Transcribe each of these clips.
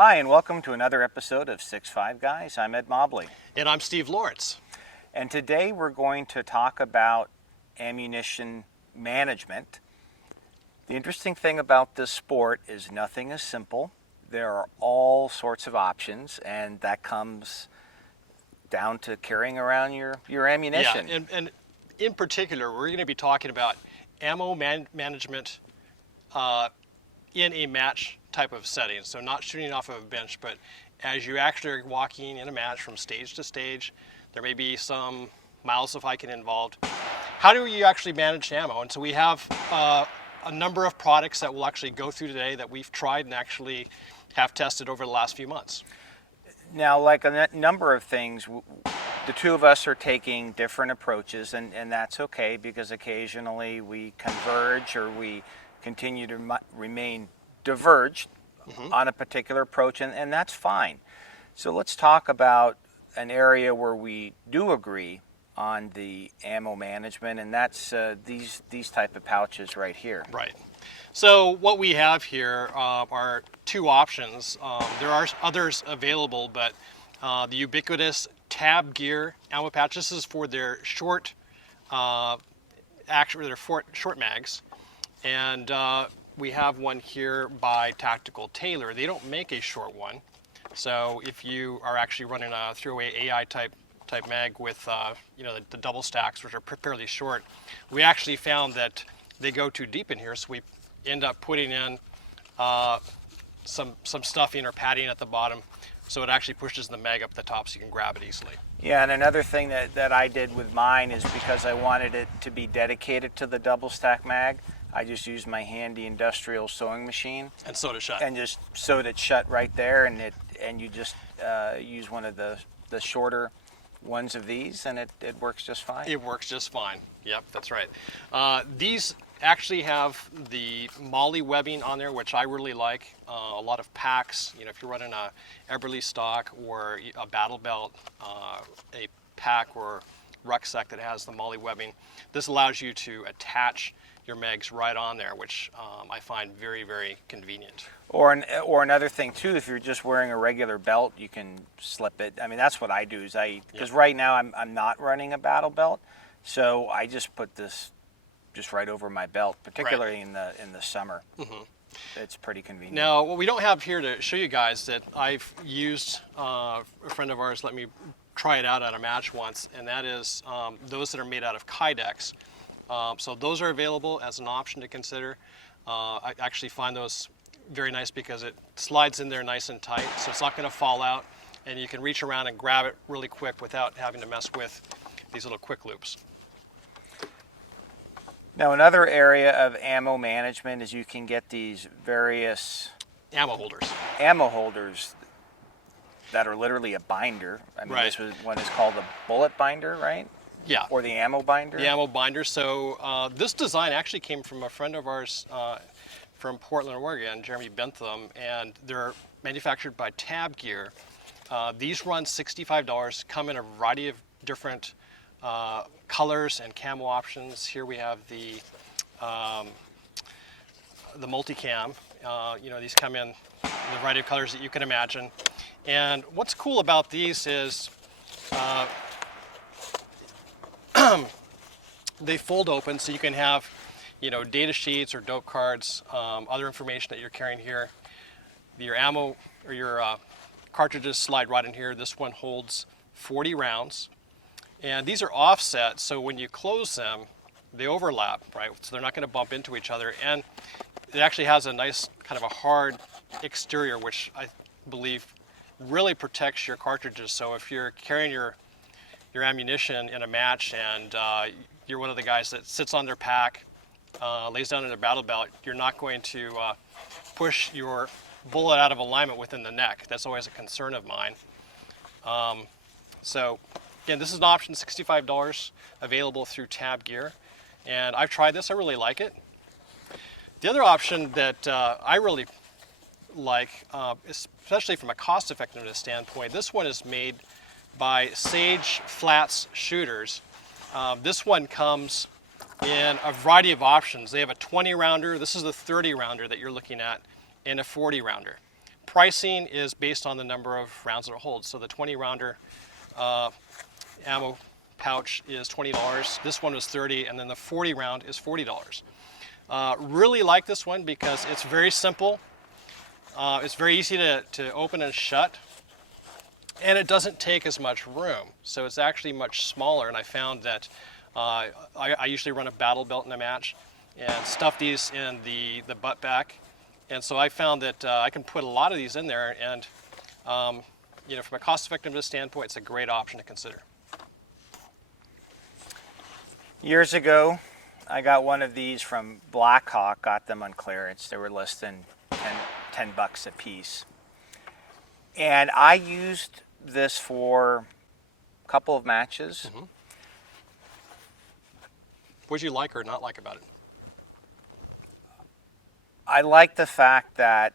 Hi, and welcome to another episode of 6'5 Guys. I'm Ed Mobley. And I'm Steve Lawrence. And today we're going to talk about ammunition management. The interesting thing about this sport is nothing is simple. There are all sorts of options, and that comes down to carrying around your ammunition. Yeah, and in particular, we're going to be talking about ammo management in a match type of setting. So not shooting off of a bench, but as you actually are walking in a match from stage to stage, there may be some miles of hiking involved. How do you actually manage ammo? And so we have a number of products that we'll actually go through today that we've tried and actually have tested over the last few months. Now, like a number of things, the two of us are taking different approaches, and that's okay because occasionally we converge or we continue to remain diverged on a particular approach, and that's fine. So let's talk about an area where we do agree on the ammo management, and that's these type of pouches right here. Right. So what we have here are two options. There are others available, but the ubiquitous Tab Gear ammo pouch. This is for their short, short mags, and we have one here by Tactical Tailor. They don't make a short one, so if you are actually running a throwaway AI type mag with the double stacks, which are fairly short, we actually found that they go too deep in here, so we end up putting in some stuffing or padding at the bottom, so it actually pushes the mag up the top so you can grab it easily. Yeah, and another thing that I did with mine is because I wanted it to be dedicated to the double stack mag, I just used my handy industrial sewing machine and sewed it shut. And just sewed it shut right there, and you just use one of the shorter ones of these, and it works just fine. It works just fine. Yep, that's right. These actually have the Mobley webbing on there, which I really like. A lot of packs, if you're running a Eberly stock or a battle belt, a pack or rucksack that has the Mobley webbing, this allows you to attach your mags right on there, which I find very, very convenient. Or another thing too, if you're just wearing a regular belt, you can slip it. I mean, that's what I do. Because right now I'm not running a battle belt, so I just put this just right over my belt, particularly right. in the summer. It's pretty convenient. Now, what we don't have here to show you guys that I've used, a friend of ours let me try it out at a match once, and that is those that are made out of Kydex. So those are available as an option to consider. I actually find those very nice because it slides in there nice and tight, so it's not going to fall out, and you can reach around and grab it really quick without having to mess with these little quick loops. Now, another area of ammo management is you can get these various ammo holders that are literally a binder. I mean, right. This one is called the bullet binder, right? Yeah. Or the ammo binder? The ammo binder. So this design actually came from a friend of ours from Portland, Oregon, Jeremy Bentham, and they're manufactured by Tab Gear. These run $65, come in a variety of different colors and camo options. Here we have the multicam. These come in a variety of colors that you can imagine. And what's cool about these is they fold open, so you can have, data sheets or dope cards, other information that you're carrying here. Your ammo or your cartridges slide right in here. This one holds 40 rounds, and these are offset, so when you close them, they overlap, right? So they're not going to bump into each other, and it actually has a nice kind of a hard exterior, which I believe really protects your cartridges. So if you're carrying your ammunition in a match and you're one of the guys that sits on their pack, lays down in their battle belt, you're not going to push your bullet out of alignment within the neck. That's always a concern of mine. So again, this is an option, $65, available through Tab Gear, and I've tried this. I really like it. The other option that I really like, especially from a cost effectiveness standpoint, this one is made by Sage Flats Shooters. This one comes in a variety of options. They have a 20 rounder, this is the 30 rounder that you're looking at, and a 40 rounder. pricing is based on the number of rounds that it holds. So the 20 rounder ammo pouch is $20. This one is $30, and then the 40 round is $40. Really like this one because it's very simple. It's very easy to open and shut, and it doesn't take as much room. So it's actually much smaller, and I found that I usually run a battle belt in a match and stuff these in the butt back. And so I found that I can put a lot of these in there, and you know, from a cost effectiveness standpoint, it's a great option to consider. Years ago, I got one of these from Blackhawk, got them on clearance. They were less than 10 bucks a piece. And I used this for a couple of matches. Mm-hmm. What did you like or not like about it? I like the fact that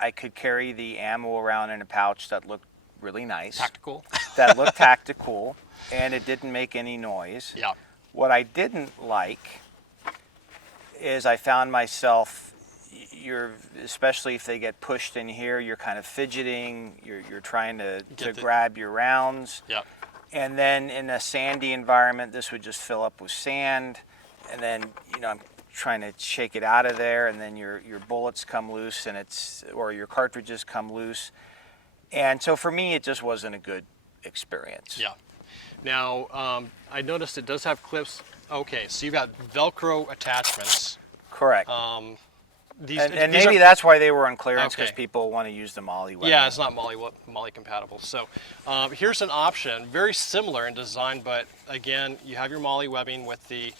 I could carry the ammo around in a pouch that looked really nice. Tactical. That looked tactical, and it didn't make any noise. Yeah. What I didn't like is I found myself, especially if they get pushed in here, you're kind of fidgeting, you're trying to grab your rounds. Yeah. And then in a sandy environment, this would just fill up with sand, and then, you know, I'm trying to shake it out of there, and then your bullets come loose, or your cartridges come loose. And so for me, it just wasn't a good experience. Yeah. Now, I noticed it does have clips. Okay, so you've got Velcro attachments. Correct. These maybe that's why they were on clearance, because Okay. people want to use the Mobley weapon. Yeah, it's not Mobley compatible. So here's an option, very similar in design, but again, you have your Mobley webbing with the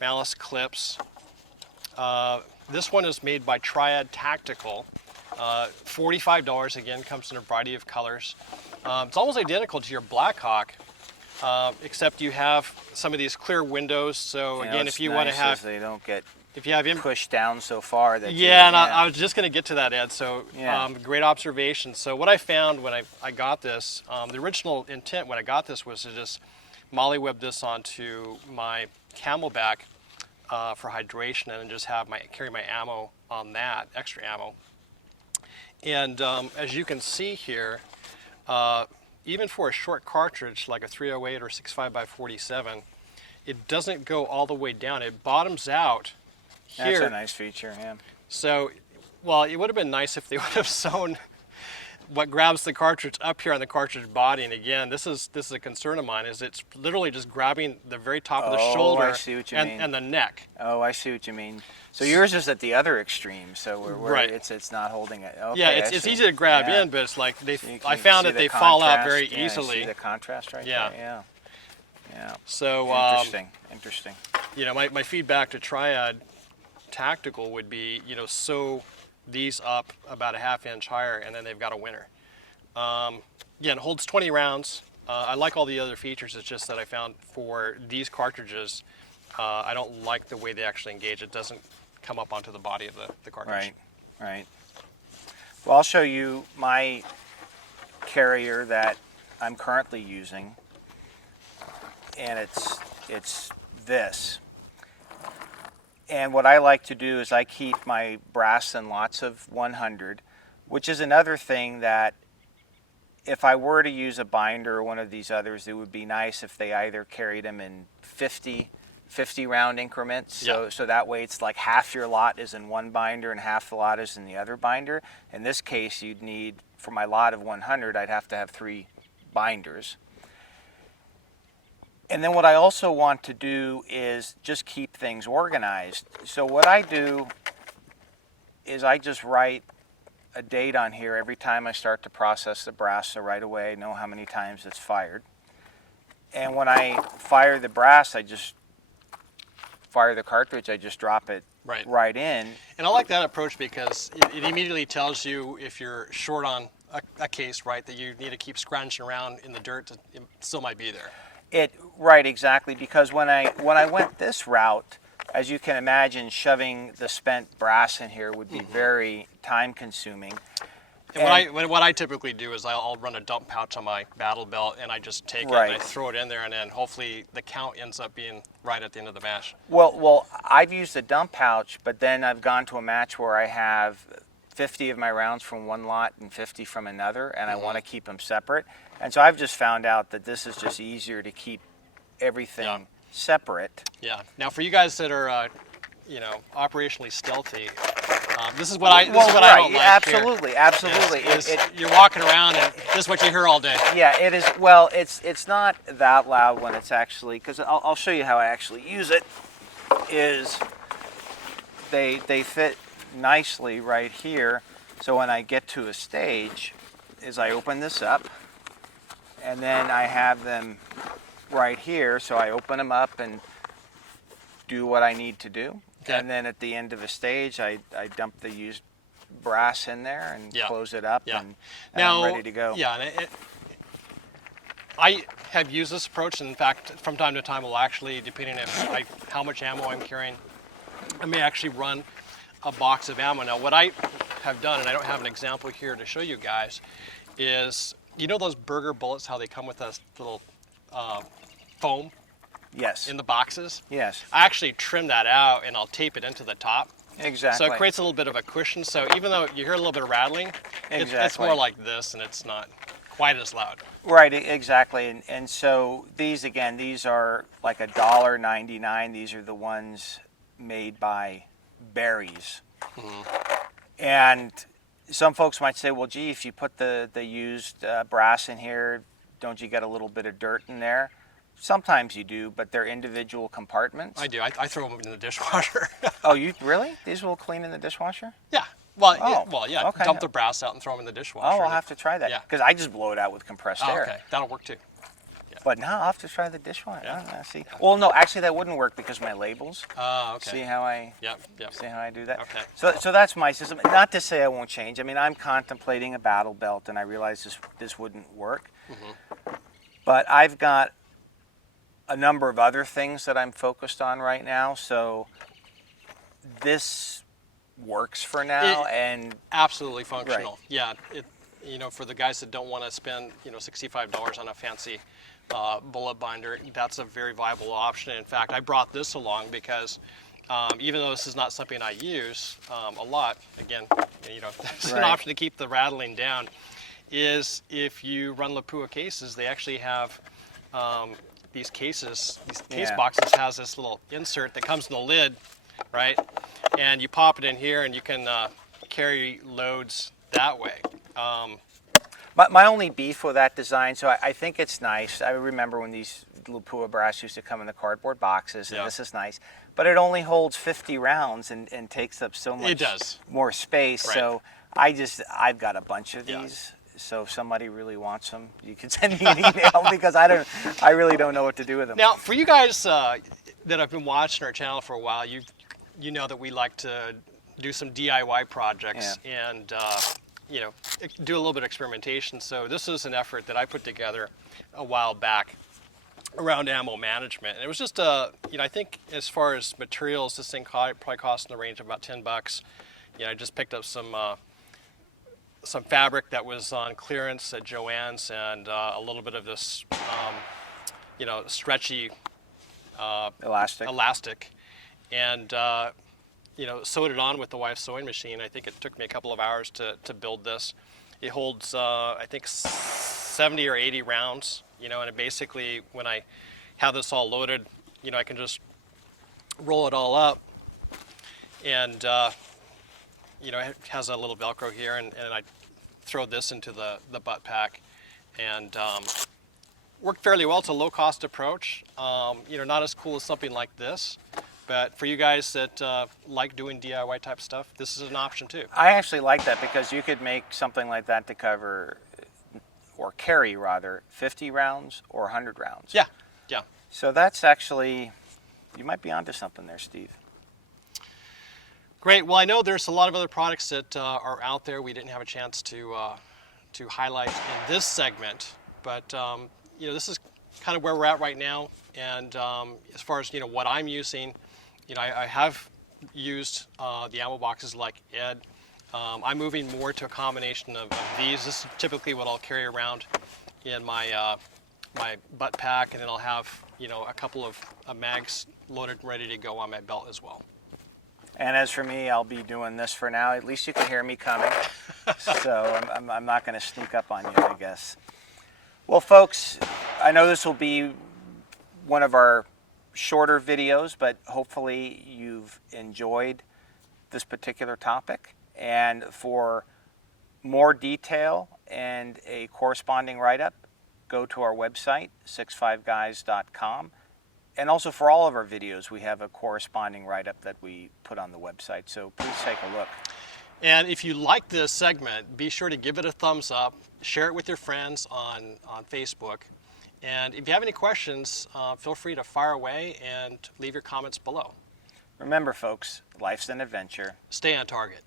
malice clips. This one is made by Triad Tactical. $45, again, comes in a variety of colors. It's almost identical to your Blackhawk, except you have some of these clear windows. So again, if you want to have, they don't get if you have pushed down so far that yeah, and I was just going to get to that, Ed. So Yeah. great observation. So what I found when I got this, the original intent when I got this was to just Mobley web this onto my Camelback for hydration, and then just have carry my ammo on that, extra ammo. And as you can see here, even for a short cartridge like a 308 or 65x47, it doesn't go all the way down. It bottoms out here. That's a nice feature, yeah. So, well, it would have been nice if they would have sewn what grabs the cartridge up here on the cartridge body. And again, this is a concern of mine, is it's literally just grabbing the very top of the shoulder I see what you mean. and the neck. Oh, I see what you mean. So yours is at the other extreme, so where Right. it's not holding it. Okay, Yeah, I it's see. easy to grab Yeah. in, but it's like So you I can found see that the they fall out contrast. very Yeah, you easily. see the contrast right Yeah. there? Yeah. So, Interesting. you know, my feedback to Triad Tactical would be, you know, sew these up about a ½ inch higher, and then they've got a winner. Again, it holds 20 rounds. I like all the other features. It's just that I found for these cartridges, I don't like the way they actually engage. It doesn't come up onto the body of the cartridge. Right. Well, I'll show you my carrier that I'm currently using, and it's this. And what I like to do is I keep my brass in lots of 100, which is another thing that if I were to use a binder or one of these others, it would be nice if they either carried them in 50 round increments. So that way it's like half your lot is in one binder and half the lot is in the other binder. In this case, you'd need, for my lot of 100, I'd have to have 3 binders. And then what I also want to do is just keep things organized. So what I do is I just write a date on here every time I start to process the brass, so right away I know how many times it's fired. And when I fire the brass, I just fire the cartridge, I just drop it right in. And I like that approach because it immediately tells you if you're short on a case, right, that you need to keep scratching around in the dirt. It still might be there. Right, exactly, because when I went this route, as you can imagine, shoving the spent brass in here would be very time consuming. And what I typically do is I'll run a dump pouch on my battle belt, and I just take it and I throw it in there, and then hopefully the count ends up being right at the end of the match. Well, I've used a dump pouch, but then I've gone to a match where I have 50 of my rounds from one lot and 50 from another, and I Mm-hmm. want to keep them separate. And so I've just found out that this is just easier to keep everything Yeah. separate. Yeah. Now, for you guys that are, operationally stealthy, this is what I don't like absolutely, here. absolutely. You're walking around, and this is what you hear all day. Yeah, it is. Well, it's not that loud when it's actually, because I'll show you how I actually use it. Is they fit nicely right here. So when I get to a stage, is I open this up, and then I have them right here. So I open them up and do what I need to do. Okay. And then at the end of a stage, I dump the used brass in there and Yeah. close it up, Yeah. and Now, I'm ready to go. Yeah, and I have used this approach, and in fact, from time to time, will actually, depending on how much ammo I'm carrying, I may actually run a box of ammo. Now, what I have done, and I don't have an example here to show you guys, is those burger bullets, how they come with a little foam Yes. in the boxes? Yes. I actually trim that out, and I'll tape it into the top. Exactly. So it creates a little bit of a cushion. So even though you hear a little bit of rattling, it's Exactly. more like this, and it's not quite as loud. Right, exactly. And so these, again, these are like $1.99. These are the ones made by Berries. And some folks might say, well, gee, if you put the used brass in here, don't you get a little bit of dirt in there? Sometimes you do, but they're individual compartments. I do. I throw them in the dishwasher. Oh, you really? These will clean in the dishwasher? Yeah. Well, Oh, yeah. okay. Dump the brass out and throw them in the dishwasher. Oh, I'll have to try that. Yeah. Because I just blow it out with compressed Oh, air. okay. That'll work too. But now I'll have to try the dishwasher. Yeah. See. Well, no, actually that wouldn't work because my labels. Oh, okay. See how I Yep. see how I do that? Okay. So that's my system. Not to say I won't change. I mean, I'm contemplating a battle belt, and I realize this wouldn't work. But I've got a number of other things that I'm focused on right now. So this works for now, and Absolutely functional. Right. Yeah. For the guys that don't want to spend, $65 on a fancy bullet binder, that's a very viable option. In fact, I brought this along because even though this is not something I use a lot, again, there's an Right. option to keep the rattling down, is if you run Lapua cases, they actually have these cases, these case Yeah. boxes has this little insert that comes in the lid, right? And you pop it in here and you can carry loads that way. my only beef with that design, so I think it's nice. I remember when these Lapua brass used to come in the cardboard boxes, and Yeah. this is nice. But it only holds 50 rounds and takes up so much It does. more space. Right. So I've got a bunch of Yeah. these. So if somebody really wants them, you can send me an email because I really don't know what to do with them. Now, for you guys that have been watching our channel for a while, you know that we like to do some DIY projects and do a little bit of experimentation. So this is an effort that I put together a while back around ammo management. And it was just I think as far as materials, this thing probably cost in the range of about $10. I just picked up some fabric that was on clearance at Joann's, and a little bit of this stretchy Elastic. and sewed it on with the wife's sewing machine. I think it took me a couple of hours to build this. It holds I think 70 or 80 rounds, and it basically, when I have this all loaded, I can just roll it all up, and it has a little Velcro here, and I throw this into the butt pack, and worked fairly well. It's a low-cost approach. Not as cool as something like this, but for you guys that like doing DIY type stuff, this is an option too. I actually like that because you could make something like that to cover, or carry rather, 50 rounds or 100 rounds. Yeah. So that's actually, you might be onto something there, Steve. Great. Well, I know there's a lot of other products that are out there we didn't have a chance to highlight in this segment, but this is kind of where we're at right now. And as far as what I'm using, I have used the ammo boxes like Ed. I'm moving more to a combination of these. This is typically what I'll carry around in my my butt pack, and then I'll have a couple of mags loaded and ready to go on my belt as well. And as for me, I'll be doing this for now. At least you can hear me coming. So I'm not going to sneak up on you, I guess. Well, folks, I know this will be one of our shorter videos, but hopefully you've enjoyed this particular topic. And for more detail and a corresponding write-up, go to our website, 65guys.com. And also for all of our videos, we have a corresponding write-up that we put on the website. So please take a look. And if you like this segment, be sure to give it a thumbs up, share it with your friends on Facebook. And if you have any questions, feel free to fire away and leave your comments below. Remember, folks, life's an adventure. Stay on target.